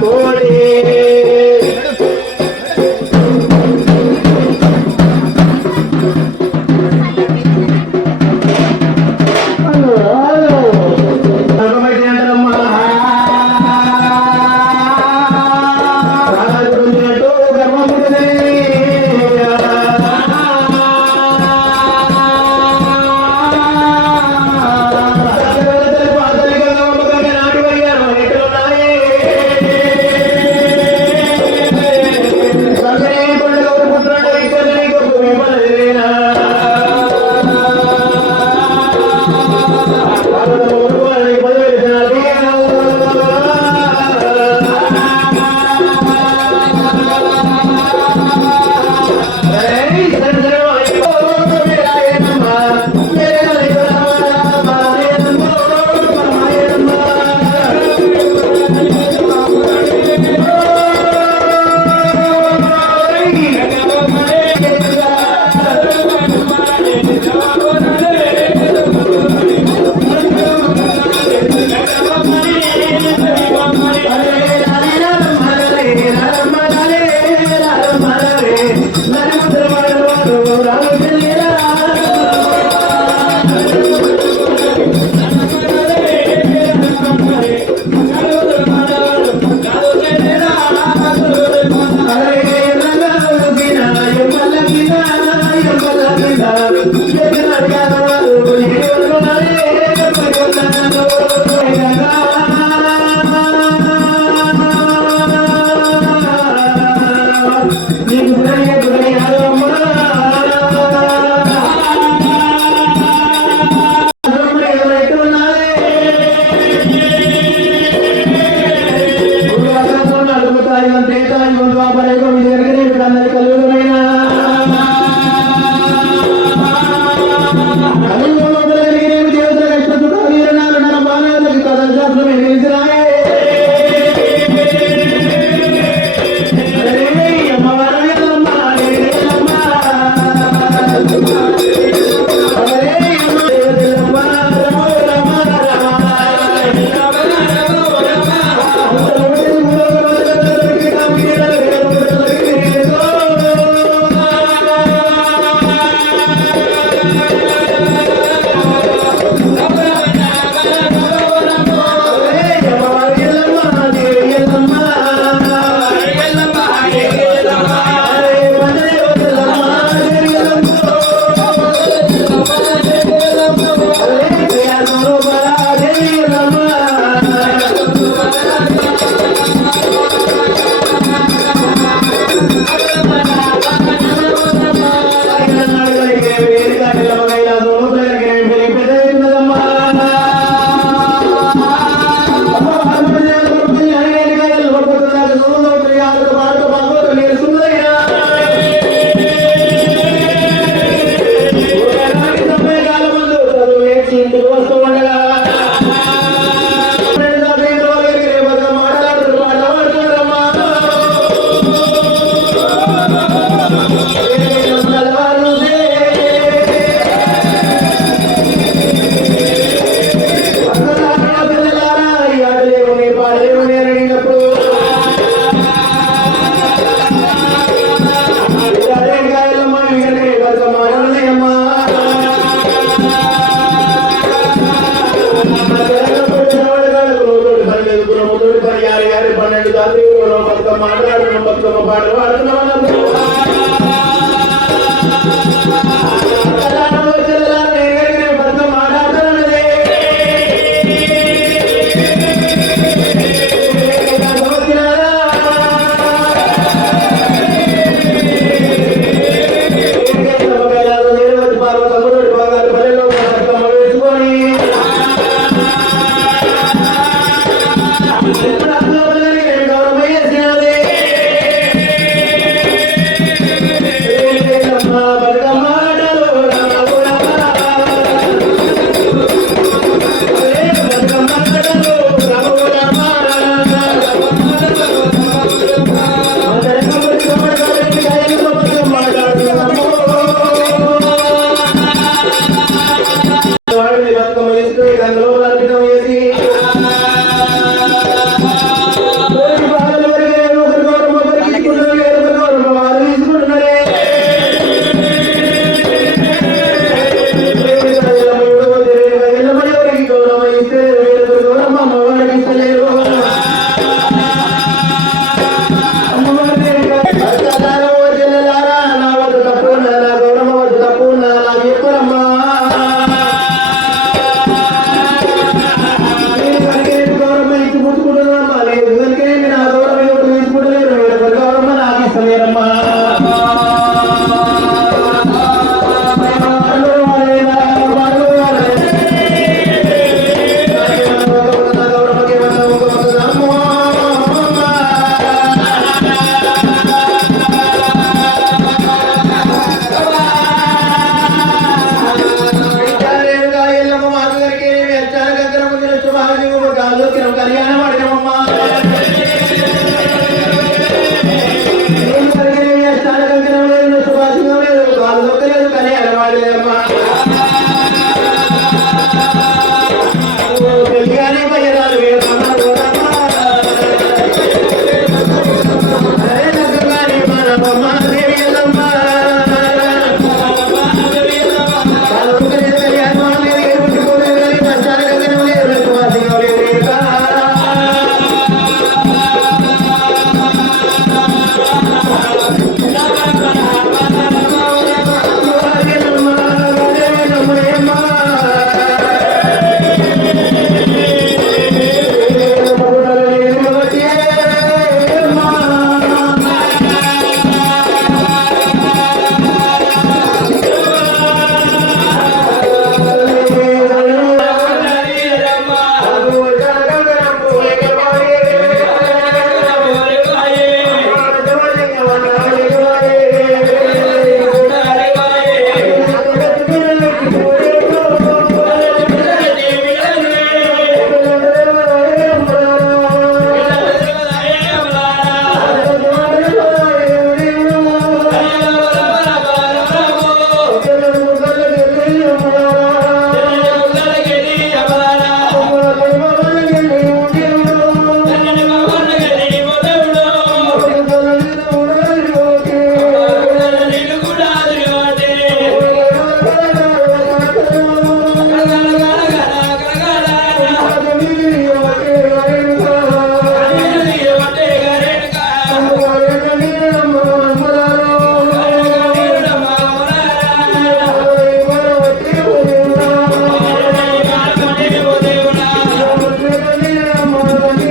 கோடி డేటా ఇవ్వండి రాబడే ఇది ఎరగలేదు అందరికీ నలుగురు ముగ్గురు పని గారి గారి పన్నెండు తల్లి పక్కన మాట్లాడుతున్న పక్కన పాటలు With it.